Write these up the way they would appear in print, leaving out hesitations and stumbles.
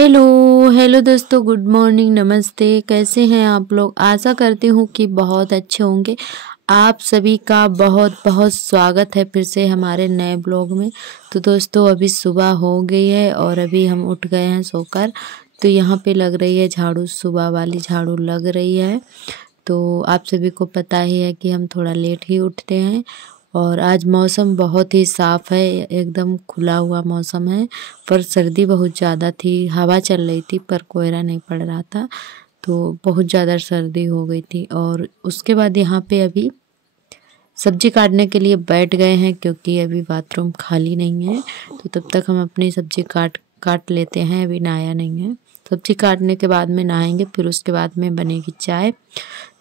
Hello hello दोस्तों, good morning, नमस्ते। कैसे हैं आप लोग? आशा करती हूँ कि बहुत अच्छे होंगे। आप सभी का बहुत बहुत स्वागत है फिर से हमारे नए ब्लॉग में। तो दोस्तों, अभी सुबह हो गई है और अभी हम उठ गए हैं सोकर। तो यहाँ पे लग रही है झाड़ू, सुबह वाली झाड़ू लग रही है। तो आप सभी को पता ही है कि हम थोड़ा लेट ही उठते हैं। और आज मौसम बहुत ही साफ़ है, एकदम खुला हुआ मौसम है। पर सर्दी बहुत ज़्यादा थी, हवा चल रही थी पर कोहरा नहीं पड़ रहा था। तो बहुत ज़्यादा सर्दी हो गई थी। और उसके बाद यहाँ पे अभी सब्जी काटने के लिए बैठ गए हैं, क्योंकि अभी बाथरूम खाली नहीं है। तो तब तक हम अपनी सब्जी काट लेते हैं। अभी नहाया नहीं है। सब्जी काटने के बाद में नहाएंगे, फिर उसके बाद में बनेगी चाय।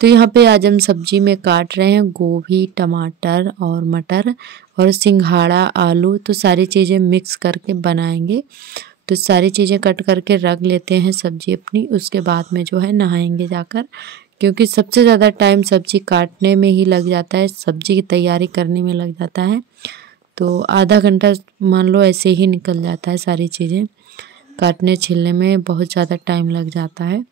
तो यहाँ पे आज हम सब्जी में काट रहे हैं गोभी, टमाटर और मटर और सिंघाड़ा, आलू। तो सारी चीज़ें मिक्स करके बनाएंगे। तो सारी चीज़ें कट करके रख लेते हैं सब्जी अपनी। उसके बाद में जो है नहाएंगे जाकर, क्योंकि सबसे ज़्यादा टाइम सब्जी काटने में ही लग जाता है, सब्जी की तैयारी करने में लग जाता है। तो आधा घंटा मान लो ऐसे ही निकल जाता है, सारी चीज़ें काटने छीलने में बहुत ज़्यादा टाइम लग जाता है।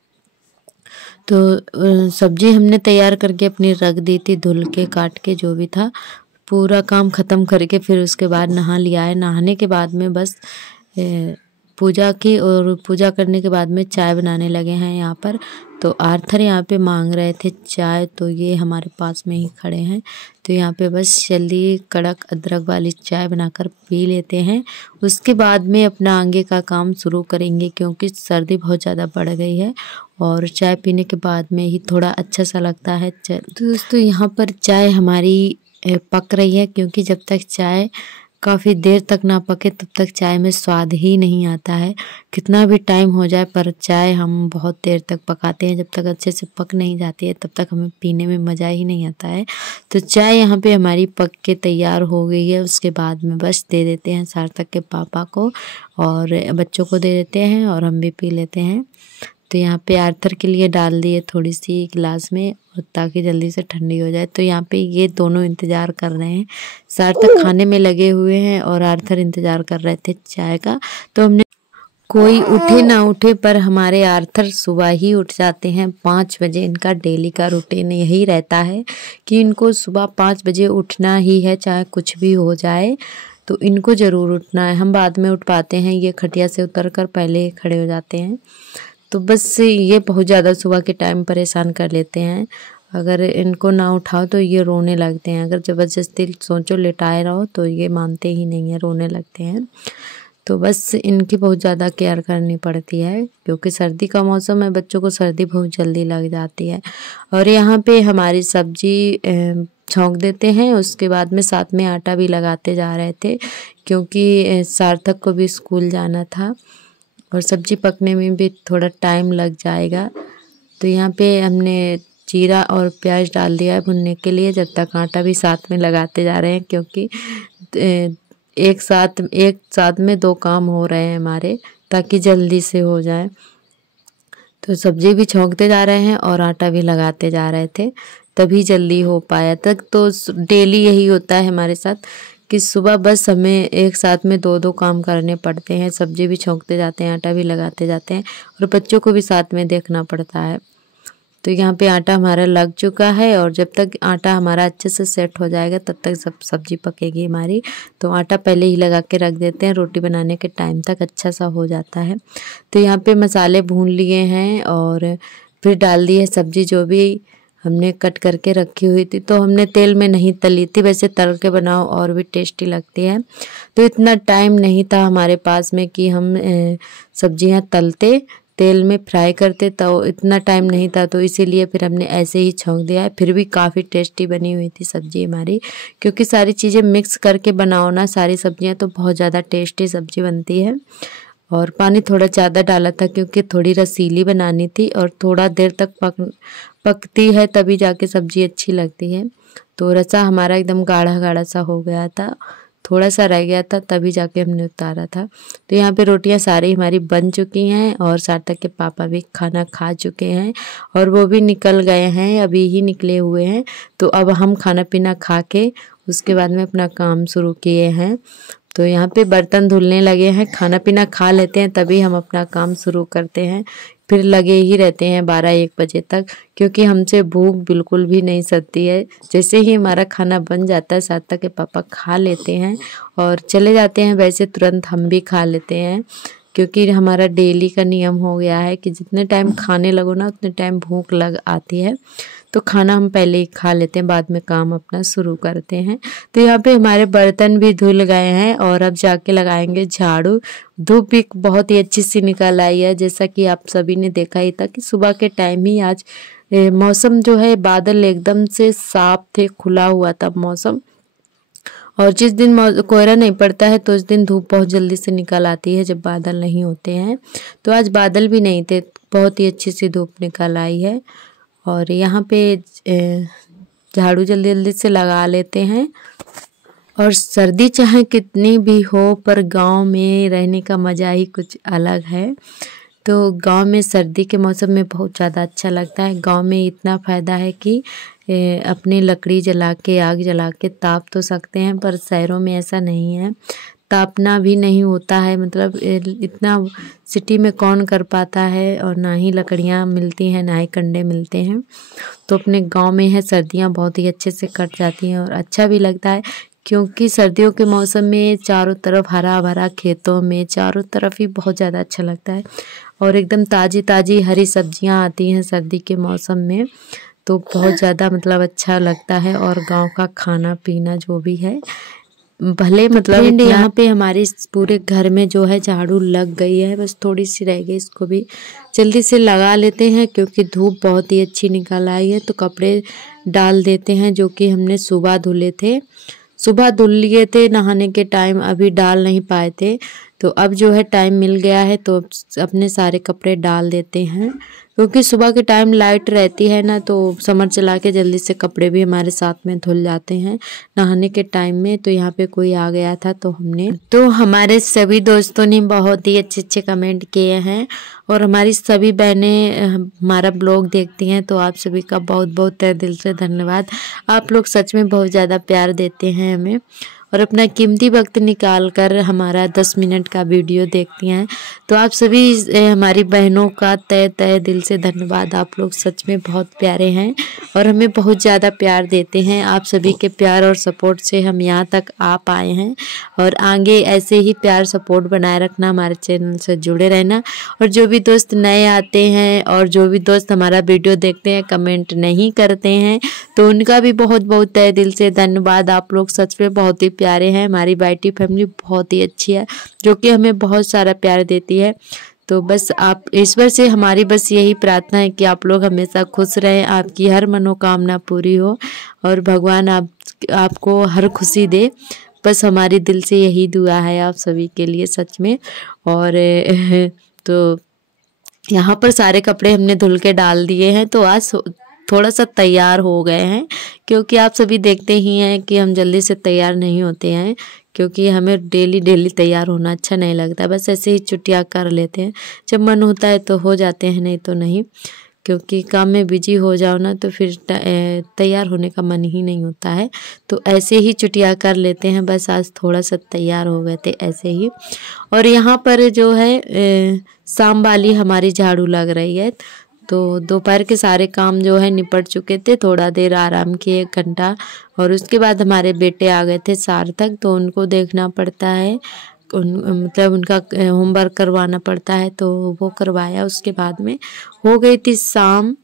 तो सब्जी हमने तैयार करके अपनी रख दी थी, धुल के काट के जो भी था पूरा काम ख़त्म करके फिर उसके बाद नहा लिया है। नहाने के बाद में बस पूजा की, और पूजा करने के बाद में चाय बनाने लगे हैं यहाँ पर। तो आर्थर यहाँ पे मांग रहे थे चाय, तो ये हमारे पास में ही खड़े हैं। तो यहाँ पे बस जल्दी कड़क अदरक वाली चाय बनाकर पी लेते हैं। उसके बाद में अपना आगे का काम शुरू करेंगे, क्योंकि सर्दी बहुत ज़्यादा बढ़ गई है और चाय पीने के बाद में ही थोड़ा अच्छा सा लगता है। तो दोस्तों, यहाँ पर चाय हमारी पक रही है, क्योंकि जब तक चाय काफ़ी देर तक ना पके तब तक चाय में स्वाद ही नहीं आता है। कितना भी टाइम हो जाए पर चाय हम बहुत देर तक पकाते हैं, जब तक अच्छे से पक नहीं जाती है तब तक हमें पीने में मज़ा ही नहीं आता है। तो चाय यहाँ पे हमारी पक के तैयार हो गई है। उसके बाद में बस दे देते हैं सार्थक के पापा को और बच्चों को दे देते हैं और हम भी पी लेते हैं। तो यहाँ पे आर्थर के लिए डाल दिए थोड़ी सी गिलास में, ताकि जल्दी से ठंडी हो जाए। तो यहाँ पे ये दोनों इंतज़ार कर रहे हैं, सार्थक खाने में लगे हुए हैं और आर्थर इंतज़ार कर रहे थे चाय का। तो हमने कोई उठे ना उठे पर हमारे आर्थर सुबह ही उठ जाते हैं 5 बजे। इनका डेली का रूटीन यही रहता है कि इनको सुबह 5 बजे उठना ही है, चाहे कुछ भी हो जाए। तो इनको ज़रूर उठना है। हम बाद में उठ पाते हैं, ये खटिया से उतर कर पहले खड़े हो जाते हैं। तो बस ये बहुत ज़्यादा सुबह के टाइम परेशान कर लेते हैं। अगर इनको ना उठाओ तो ये रोने लगते हैं। अगर ज़बरदस्ती सोचो लिटाए रहो तो ये मानते ही नहीं है, रोने लगते हैं। तो बस इनकी बहुत ज़्यादा केयर करनी पड़ती है, क्योंकि सर्दी का मौसम है, बच्चों को सर्दी बहुत जल्दी लग जाती है। और यहाँ पे हमारी सब्जी छौंक देते हैं। उसके बाद में साथ में आटा भी लगाते जा रहे थे, क्योंकि सार्थक को भी स्कूल जाना था और सब्जी पकने में भी थोड़ा टाइम लग जाएगा। तो यहाँ पे हमने जीरा और प्याज डाल दिया है भुनने के लिए, जब तक आटा भी साथ में लगाते जा रहे हैं, क्योंकि एक साथ में 2 काम हो रहे हैं हमारे, ताकि जल्दी से हो जाए। तो सब्जी भी छौंकते जा रहे हैं और आटा भी लगाते जा रहे थे, तभी जल्दी हो पाया। तक तो डेली यही होता है हमारे साथ कि सुबह बस हमें एक साथ में 2-2 काम करने पड़ते हैं। सब्जी भी छौंकते जाते हैं, आटा भी लगाते जाते हैं और बच्चों को भी साथ में देखना पड़ता है। तो यहाँ पे आटा हमारा लग चुका है, और जब तक आटा हमारा अच्छे से सेट हो जाएगा तब तक सब सब्जी पकेगी हमारी। तो आटा पहले ही लगा के रख देते हैं, रोटी बनाने के टाइम तक अच्छा सा हो जाता है। तो यहाँ पे मसाले भून लिए हैं और फिर डाल दी है सब्जी जो भी हमने कट करके रखी हुई थी। तो हमने तेल में नहीं तली थी, वैसे तल के बनाओ और भी टेस्टी लगती है। तो इतना टाइम नहीं था हमारे पास में कि हम सब्जियां तलते, तेल में फ्राई करते, तो इतना टाइम नहीं था। तो इसीलिए फिर हमने ऐसे ही छौंक दिया है। फिर भी काफ़ी टेस्टी बनी हुई थी सब्जी हमारी, क्योंकि सारी चीज़ें मिक्स करके बनाओ ना सारी सब्जियां, तो बहुत ज़्यादा टेस्टी सब्जी बनती है। और पानी थोड़ा ज़्यादा डाला था, क्योंकि थोड़ी रसीली बनानी थी और थोड़ा देर तक पकती है तभी जाके सब्जी अच्छी लगती है। तो रसा हमारा एकदम गाढ़ा गाढ़ा सा हो गया था, थोड़ा सा रह गया था, तभी जाके हमने उतारा था। तो यहाँ पे रोटियाँ सारी हमारी बन चुकी हैं और सार्थक के पापा भी खाना खा चुके हैं और वो भी निकल गए हैं, अभी ही निकले हुए हैं। तो अब हम खाना पीना खा के उसके बाद में अपना काम शुरू किए हैं। तो यहाँ पे बर्तन धुलने लगे हैं, खाना पीना खा लेते हैं तभी हम अपना काम शुरू करते हैं। फिर लगे ही रहते हैं 12-1 बजे तक, क्योंकि हमसे भूख बिल्कुल भी नहीं सकती है। जैसे ही हमारा खाना बन जाता है साथ तक के पापा खा लेते हैं और चले जाते हैं, वैसे तुरंत हम भी खा लेते हैं, क्योंकि हमारा डेली का नियम हो गया है कि जितने टाइम खाने लगो ना उतने टाइम भूख लग आती है। तो खाना हम पहले ही खा लेते हैं, बाद में काम अपना शुरू करते हैं। तो यहाँ पे हमारे बर्तन भी धुल गए हैं और अब जाके लगाएंगे झाड़ू। धूप भी बहुत ही अच्छी सी निकल आई है, जैसा कि आप सभी ने देखा ही था कि सुबह के टाइम ही आज मौसम जो है, बादल एकदम से साफ थे, खुला हुआ था मौसम। और जिस दिन कोहरा नहीं पड़ता है तो उस दिन धूप बहुत जल्दी से निकल आती है, जब बादल नहीं होते हैं। तो आज बादल भी नहीं थे, बहुत ही अच्छी सी धूप निकल आई है। और यहाँ पे झाड़ू जल्दी जल्दी से लगा लेते हैं। और सर्दी चाहे कितनी भी हो, पर गांव में रहने का मज़ा ही कुछ अलग है। तो गांव में सर्दी के मौसम में बहुत ज़्यादा अच्छा लगता है। गांव में इतना फ़ायदा है कि अपनी लकड़ी जला के, आग जला के ताप तो सकते हैं, पर शहरों में ऐसा नहीं है, तापना भी नहीं होता है। मतलब इतना सिटी में कौन कर पाता है, और ना ही लकड़ियाँ मिलती हैं, ना ही कंडे मिलते हैं। तो अपने गांव में है, सर्दियां बहुत ही अच्छे से कट जाती हैं और अच्छा भी लगता है, क्योंकि सर्दियों के मौसम में चारों तरफ हरा भरा, खेतों में चारों तरफ ही बहुत ज़्यादा अच्छा लगता है। और एकदम ताज़ी ताज़ी हरी सब्जियां आती हैं सर्दी के मौसम में, तो बहुत ज़्यादा मतलब अच्छा लगता है। और गांव का खाना पीना जो भी है, भले मतलब यहाँ पे हमारे पूरे घर में जो है झाड़ू लग गई है, बस थोड़ी सी रह गई, इसको भी जल्दी से लगा लेते हैं, क्योंकि धूप बहुत ही अच्छी निकल आई है। तो कपड़े डाल देते हैं जो कि हमने सुबह धुले थे, सुबह धुल लिए थे नहाने के टाइम, अभी डाल नहीं पाए थे। तो अब जो है टाइम मिल गया है, तो अपने सारे कपड़े डाल देते हैं, क्योंकि सुबह के टाइम लाइट रहती है ना, तो समर चला के जल्दी से कपड़े भी हमारे साथ में धुल जाते हैं नहाने के टाइम में। तो यहाँ पे कोई आ गया था, तो हमारे सभी दोस्तों ने बहुत ही अच्छे अच्छे कमेंट किए हैं, और हमारी सभी बहनें हमारा ब्लॉग देखती हैं। तो आप सभी का बहुत बहुत तहे दिल से धन्यवाद। आप लोग सच में बहुत ज़्यादा प्यार देते हैं हमें, और अपना कीमती वक्त निकाल कर हमारा 10 मिनट का वीडियो देखती हैं। तो आप सभी हमारी बहनों का तहे दिल से धन्यवाद। आप लोग सच में बहुत प्यारे हैं और हमें बहुत ज़्यादा प्यार देते हैं। आप सभी के प्यार और सपोर्ट से हम यहाँ तक आ पाए हैं, और आगे ऐसे ही प्यार सपोर्ट बनाए रखना, हमारे चैनल से जुड़े रहना। और जो भी दोस्त नए आते हैं और जो भी दोस्त हमारा वीडियो देखते हैं, कमेंट नहीं करते हैं, तो उनका भी बहुत बहुत तहे दिल से धन्यवाद। आप लोग सच में बहुत ही प्यारे हैं। हमारी YT फैमिली बहुत ही अच्छी है, जो कि हमें बहुत सारा प्यार देती है। तो बस आप ईश्वर से हमारी बस यही प्रार्थना है कि आप लोग हमेशा खुश रहें, आपकी हर मनोकामना पूरी हो, और भगवान आपको हर खुशी दे। बस हमारी दिल से यही दुआ है आप सभी के लिए सच में। और तो यहाँ पर सारे कपड़े हमने धुल के डाल दिए हैं, तो आज थोड़ा सा तैयार हो गए हैं, क्योंकि आप सभी देखते ही हैं कि हम जल्दी से तैयार नहीं होते हैं, क्योंकि हमें डेली डेली तैयार होना अच्छा नहीं लगता। बस ऐसे ही छुट्टियाँ कर लेते हैं, जब मन होता है तो हो जाते हैं, नहीं तो नहीं, क्योंकि काम में बिजी हो जाओ ना तो फिर तैयार होने का मन ही नहीं होता है। तो ऐसे ही छुट्टियाँ कर लेते हैं, बस आज थोड़ा सा तैयार हो गए थे ऐसे ही। और यहाँ पर जो है शाम वाली हमारी झाड़ू लग रही है। तो दोपहर के सारे काम जो है निपट चुके थे, थोड़ा देर आराम किए 1 घंटा, और उसके बाद हमारे बेटे आ गए थे सार्थक, तो उनको देखना पड़ता है, मतलब उनका होमवर्क करवाना पड़ता है, तो वो करवाया। उसके बाद में हो गई थी शाम,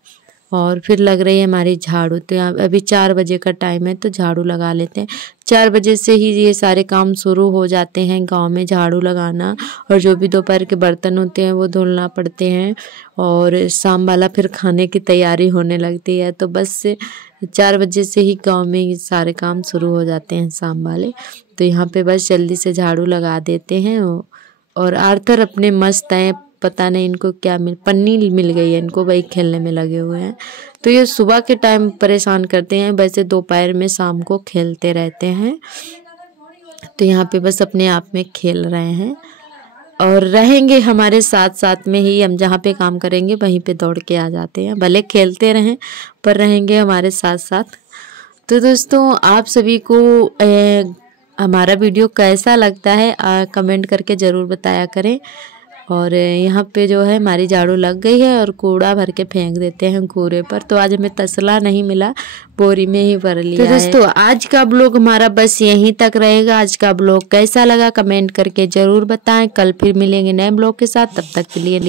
और फिर लग रही है हमारी झाड़ू। तो यहाँ अभी 4 बजे का टाइम है, तो झाड़ू लगा लेते हैं। 4 बजे से ही ये सारे काम शुरू हो जाते हैं गांव में, झाड़ू लगाना, और जो भी दोपहर के बर्तन होते हैं वो धुलना पड़ते हैं, और शाम वाला फिर खाने की तैयारी होने लगती है। तो बस 4 बजे से ही गांव में ये सारे काम शुरू हो जाते हैं शाम वाले। तो यहाँ पे बस जल्दी से झाड़ू लगा देते हैं। और आर्थर अपने मस्त हैं, पता नहीं इनको क्या पन्नी मिल गई है इनको, वही खेलने में लगे हुए हैं। तो ये सुबह के टाइम परेशान करते हैं, वैसे दोपहर में शाम को खेलते रहते हैं। तो यहाँ पे बस अपने आप में खेल रहे हैं, और रहेंगे हमारे साथ साथ में ही। हम जहाँ पे काम करेंगे वहीं पे दौड़ के आ जाते हैं, भले खेलते रहें पर रहेंगे हमारे साथ साथ। तो दोस्तों आप सभी को हमारा वीडियो कैसा लगता है कमेंट करके ज़रूर बताया करें। और यहाँ पे जो है हमारी झाड़ू लग गई है और कूड़ा भर के फेंक देते हैं कूड़े पर। तो आज हमें तसला नहीं मिला, बोरी में ही भर लिया है। तो दोस्तों आज का ब्लॉग हमारा बस यहीं तक रहेगा। आज का ब्लॉग कैसा लगा कमेंट करके ज़रूर बताएं। कल फिर मिलेंगे नए ब्लॉग के साथ, तब तक के लिए